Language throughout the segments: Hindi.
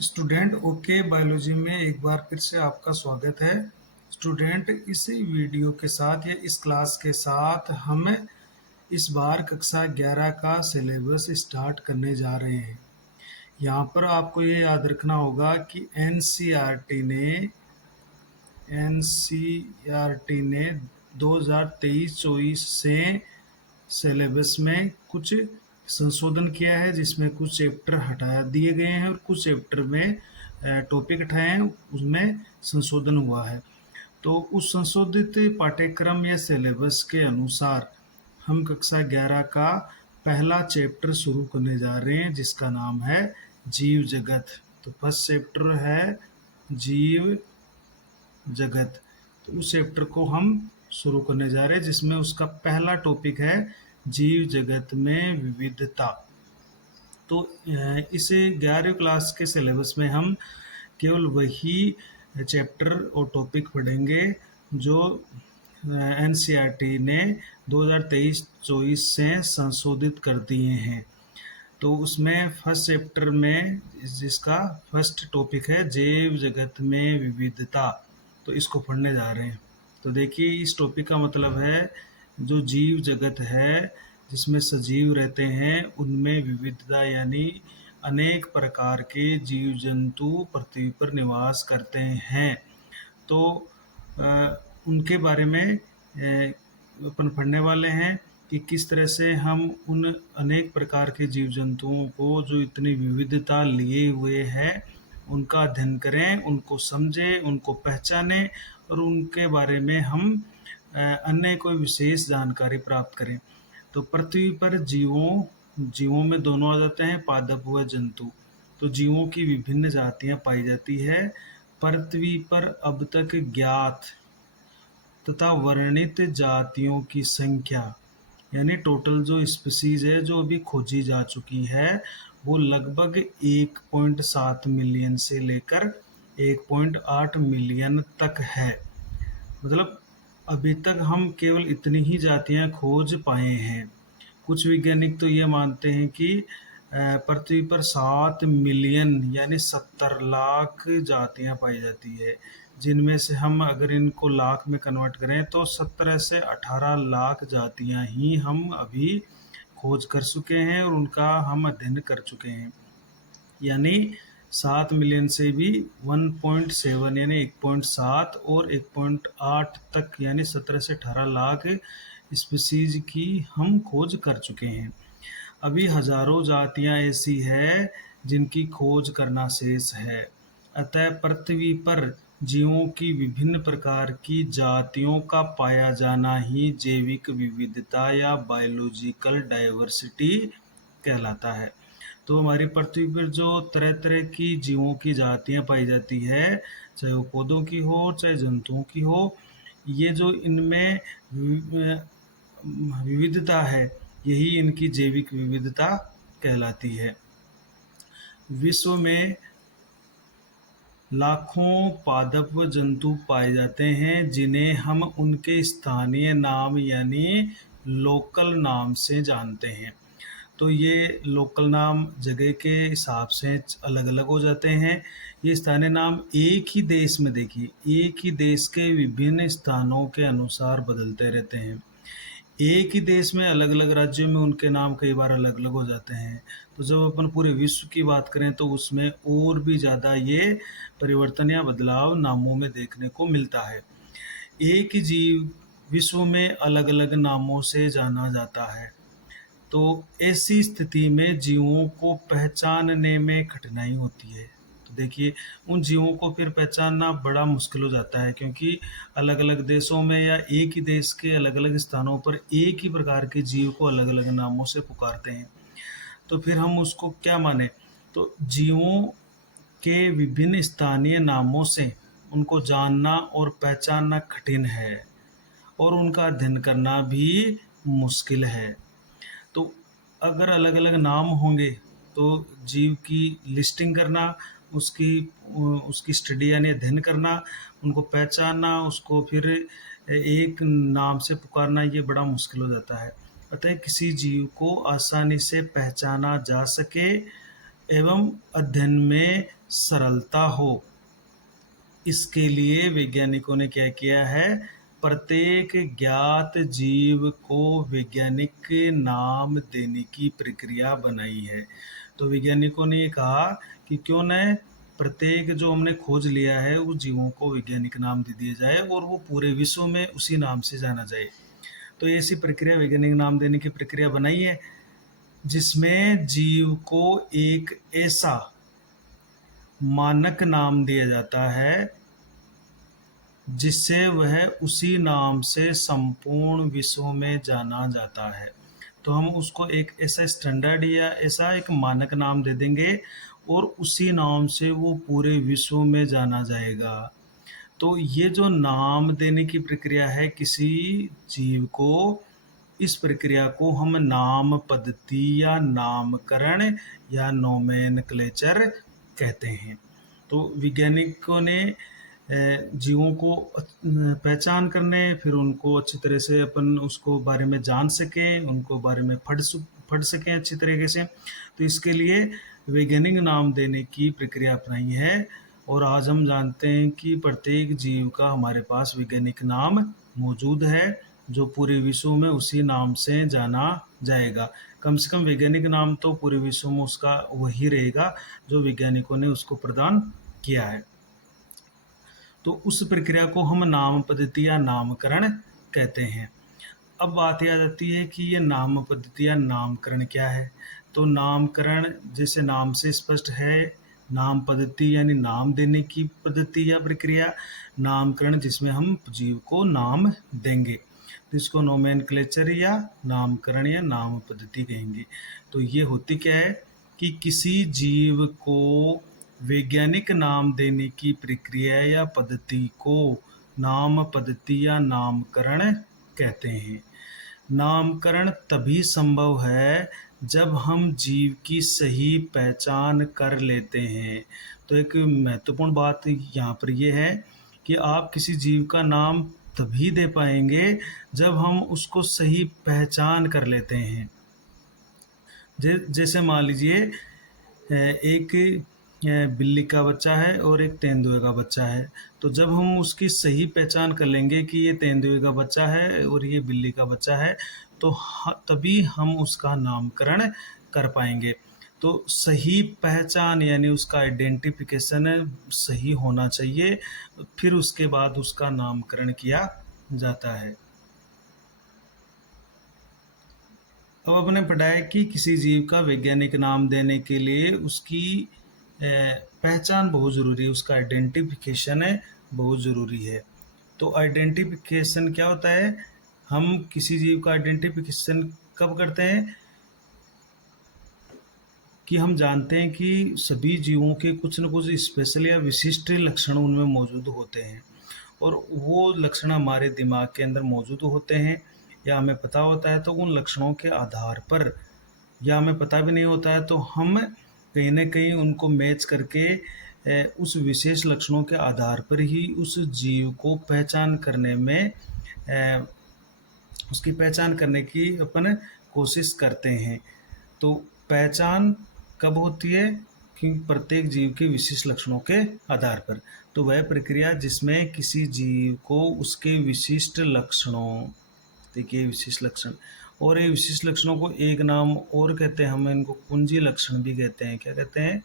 स्टूडेंट ओके बायोलॉजी में एक बार फिर से आपका स्वागत है। स्टूडेंट, इस वीडियो के साथ या इस क्लास के साथ हम इस बार कक्षा 11 का सिलेबस स्टार्ट करने जा रहे हैं। यहाँ पर आपको ये याद रखना होगा कि एनसीईआरटी ने 2023-24 से सिलेबस में कुछ संशोधन किया है, जिसमें कुछ चैप्टर हटा दिए गए हैं और कुछ चैप्टर में टॉपिक हटाए हैं, उसमें संशोधन हुआ है। तो उस संशोधित पाठ्यक्रम या सिलेबस के अनुसार हम कक्षा 11 का पहला चैप्टर शुरू करने जा रहे हैं, जिसका नाम है जीव जगत। तो फर्स्ट चैप्टर है जीव जगत। तो उस चैप्टर को हम शुरू करने जा रहे हैं, जिसमें उसका पहला टॉपिक है जीव जगत में विविधता। तो इस 11वीं क्लास के सिलेबस में हम केवल वही चैप्टर और टॉपिक पढ़ेंगे जो एनसीईआरटी ने 2023-24 से संशोधित कर दिए हैं। तो उसमें फर्स्ट चैप्टर में जिसका फर्स्ट टॉपिक है जैव जगत में विविधता, तो इसको पढ़ने जा रहे हैं। तो देखिए, इस टॉपिक का मतलब है जो जीव जगत है जिसमें सजीव रहते हैं, उनमें विविधता यानी अनेक प्रकार के जीव जंतु पृथ्वी पर निवास करते हैं। तो उनके बारे में अपन पढ़ने वाले हैं कि किस तरह से हम उन अनेक प्रकार के जीव जंतुओं को जो इतनी विविधता लिए हुए हैं उनका अध्ययन करें, उनको समझें, उनको पहचानें और उनके बारे में हम अन्य कोई विशेष जानकारी प्राप्त करें। तो पृथ्वी पर जीवों में दोनों आ जाते हैं, पादप व जंतु। तो जीवों की विभिन्न जातियां पाई जाती है। पृथ्वी पर अब तक ज्ञात तथा वर्णित जातियों की संख्या यानी टोटल जो स्पीसीज है जो अभी खोजी जा चुकी है वो लगभग 1.7 मिलियन से लेकर 1.8 मिलियन तक है। मतलब अभी तक हम केवल इतनी ही जातियां खोज पाए हैं। कुछ वैज्ञानिक तो ये मानते हैं कि पृथ्वी पर 7 मिलियन यानी 70 लाख जातियां पाई जाती है, जिनमें से हम अगर इनको लाख में कन्वर्ट करें तो 17 से 18 लाख जातियां ही हम अभी खोज कर चुके हैं और उनका हम अध्ययन कर चुके हैं। यानी 7 मिलियन से भी 1.7 यानी 1.7 और 1.8 तक यानी 17 से 18 लाख स्पीसीज की हम खोज कर चुके हैं। अभी हजारों जातियां ऐसी है जिनकी खोज करना शेष है। अतः पृथ्वी पर जीवों की विभिन्न प्रकार की जातियों का पाया जाना ही जैविक विविधता या बायोलॉजिकल डाइवर्सिटी कहलाता है। तो हमारी पृथ्वी पर जो तरह तरह की जीवों की जातियां पाई जाती है, चाहे वो पौधों की हो चाहे जंतुओं की हो, ये जो इनमें विविधता है यही इनकी जैविक विविधता कहलाती है। विश्व में लाखों पादप व जंतु पाए जाते हैं जिन्हें हम उनके स्थानीय नाम यानी लोकल नाम से जानते हैं। तो ये लोकल नाम जगह के हिसाब से अलग अलग हो जाते हैं। ये स्थानीय नाम एक ही देश में, देखिए, एक ही देश के विभिन्न स्थानों के अनुसार बदलते रहते हैं। एक ही देश में अलग अलग राज्यों में उनके नाम कई बार अलग अलग हो जाते हैं। तो जब अपन पूरे विश्व की बात करें तो उसमें और भी ज़्यादा ये परिवर्तन या बदलाव नामों में देखने को मिलता है। एक ही जीव विश्व में अलग अलग नामों से जाना जाता है। तो ऐसी स्थिति में जीवों को पहचानने में कठिनाई होती है। तो देखिए, उन जीवों को फिर पहचानना बड़ा मुश्किल हो जाता है, क्योंकि अलग अलग देशों में या एक ही देश के अलग अलग स्थानों पर एक ही प्रकार के जीव को अलग अलग नामों से पुकारते हैं। तो फिर हम उसको क्या माने? तो जीवों के विभिन्न स्थानीय नामों से उनको जानना और पहचानना कठिन है और उनका अध्ययन करना भी मुश्किल है। तो अगर अलग अलग नाम होंगे तो जीव की लिस्टिंग करना, उसकी स्टडी यानी अध्ययन करना, उनको पहचानना, उसको फिर एक नाम से पुकारना, ये बड़ा मुश्किल हो जाता है। अतः किसी जीव को आसानी से पहचाना जा सके एवं अध्ययन में सरलता हो। इसके लिए वैज्ञानिकों ने क्या किया है, प्रत्येक ज्ञात जीव को वैज्ञानिक नाम देने की प्रक्रिया बनाई है। तो वैज्ञानिकों ने ये कहा कि क्यों न प्रत्येक जो हमने खोज लिया है उस जीवों को वैज्ञानिक नाम दे दिया जाए और वो पूरे विश्व में उसी नाम से जाना जाए। तो ऐसी प्रक्रिया वैज्ञानिक नाम देने की प्रक्रिया बनाई है, जिसमें जीव को एक ऐसा मानक नाम दिया जाता है जिससे वह उसी नाम से संपूर्ण विश्व में जाना जाता है। तो हम उसको एक ऐसा स्टैंडर्ड या ऐसा एक मानक नाम दे देंगे और उसी नाम से वो पूरे विश्व में जाना जाएगा। तो ये जो नाम देने की प्रक्रिया है किसी जीव को, इस प्रक्रिया को हम नाम पद्धति या नामकरण या नोमेनक्लेचर कहते हैं। तो वैज्ञानिकों ने जीवों को पहचान करने, फिर उनको अच्छी तरह से अपन उसको बारे में जान सकें, उनको बारे में पढ़ सकें अच्छी तरीके से, तो इसके लिए वैज्ञानिक नाम देने की प्रक्रिया अपनाई है। और आज हम जानते हैं कि प्रत्येक जीव का हमारे पास वैज्ञानिक नाम मौजूद है, जो पूरे विश्व में उसी नाम से जाना जाएगा। कम से कम वैज्ञानिक नाम तो पूरे विश्व में उसका वही रहेगा जो वैज्ञानिकों ने उसको प्रदान किया है। तो उस प्रक्रिया को हम नाम पद्धति या नामकरण कहते हैं। अब बात यह आ जाती है कि ये नाम पद्धति या नामकरण क्या है। तो नामकरण जैसे नाम से स्पष्ट है, नाम पद्धति यानी नाम देने की पद्धति या प्रक्रिया, नामकरण जिसमें हम जीव को नाम देंगे, तो इसको नोमेनक्लेचर या नामकरण या नाम पद्धति कहेंगे। तो ये होती क्या है कि किसी जीव को वैज्ञानिक नाम देने की प्रक्रिया या पद्धति को नाम पद्धति या नामकरण कहते हैं। नामकरण तभी संभव है जब हम जीव की सही पहचान कर लेते हैं। तो एक महत्वपूर्ण बात यहाँ पर यह है कि आप किसी जीव का नाम तभी दे पाएंगे जब हम उसको सही पहचान कर लेते हैं। जैसे मान लीजिए एक बिल्ली का बच्चा है और एक तेंदुए का बच्चा है, तो जब हम उसकी सही पहचान कर लेंगे कि ये तेंदुए का बच्चा है और ये बिल्ली का बच्चा है, तो तभी हम उसका नामकरण कर पाएंगे। तो सही पहचान यानी उसका आइडेंटिफिकेशन सही होना चाहिए, फिर उसके बाद उसका नामकरण किया जाता है। अब आपने पढ़ा है कि किसी जीव का वैज्ञानिक नाम देने के लिए उसकी पहचान बहुत ज़रूरी है, उसका आइडेंटिफिकेशन है बहुत ज़रूरी है। तो आइडेंटिफिकेशन क्या होता है, हम किसी जीव का आइडेंटिफिकेशन कब करते हैं कि हम जानते हैं कि सभी जीवों के कुछ न कुछ स्पेशल या विशिष्ट लक्षण उनमें मौजूद होते हैं, और वो लक्षण हमारे दिमाग के अंदर मौजूद होते हैं या हमें पता होता है। तो उन लक्षणों के आधार पर, या हमें पता भी नहीं होता है तो हम कहीं ना कहीं उनको मैच करके उस विशेष लक्षणों के आधार पर ही उस जीव को पहचान करने में उसकी पहचान करने की अपन कोशिश करते हैं। तो पहचान कब होती है कि प्रत्येक जीव के विशिष्ट लक्षणों के आधार पर। तो वह प्रक्रिया जिसमें किसी जीव को उसके विशिष्ट लक्षणों, देखिए विशिष्ट लक्षण, और ये विशिष्ट लक्षणों को एक नाम और कहते हैं, हम इनको कुंजी लक्षण भी कहते हैं। क्या कहते हैं?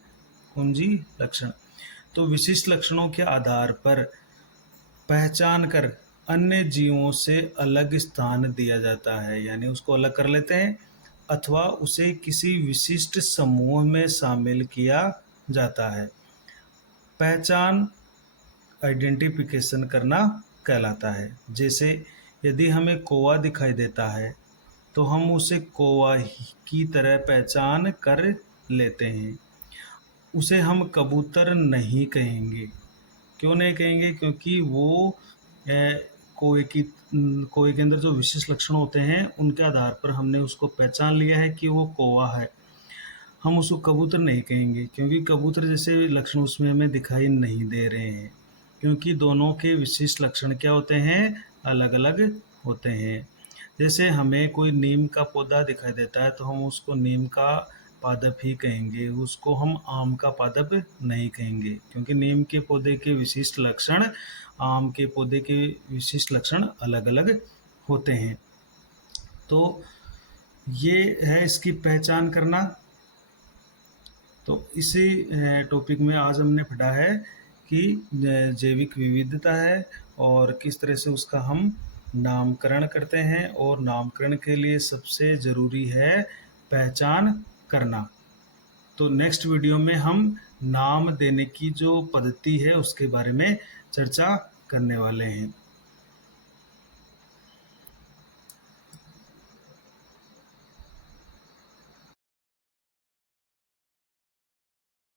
कुंजी लक्षण। तो विशिष्ट लक्षणों के आधार पर पहचान कर अन्य जीवों से अलग स्थान दिया जाता है, यानी उसको अलग कर लेते हैं, अथवा उसे किसी विशिष्ट समूह में शामिल किया जाता है। पहचान आइडेंटिफिकेशन करना कहलाता है। जैसे यदि हमें कौवा दिखाई देता है तो हम उसे कौवा की तरह पहचान कर लेते हैं। उसे हम कबूतर नहीं कहेंगे। क्यों नहीं कहेंगे? क्योंकि वो कौवे के अंदर जो विशिष्ट लक्षण होते हैं उनके आधार पर हमने उसको पहचान लिया है कि वो कौवा है। हम उसको कबूतर नहीं कहेंगे क्योंकि कबूतर जैसे लक्षण उसमें हमें दिखाई नहीं दे रहे हैं, क्योंकि दोनों के विशिष्ट लक्षण क्या होते हैं? अलग अलग होते हैं। जैसे हमें कोई नीम का पौधा दिखाई देता है तो हम उसको नीम का पादप ही कहेंगे, उसको हम आम का पादप नहीं कहेंगे, क्योंकि नीम के पौधे के विशिष्ट लक्षण आम के पौधे के विशिष्ट लक्षण अलग-अलग होते हैं। तो ये है इसकी पहचान करना। तो इसी टॉपिक में आज हमने पढ़ा है कि जैविक विविधता है और किस तरह से उसका हम नामकरण करते हैं, और नामकरण के लिए सबसे ज़रूरी है पहचान करना। तो नेक्स्ट वीडियो में हम नाम देने की जो पद्धति है उसके बारे में चर्चा करने वाले हैं।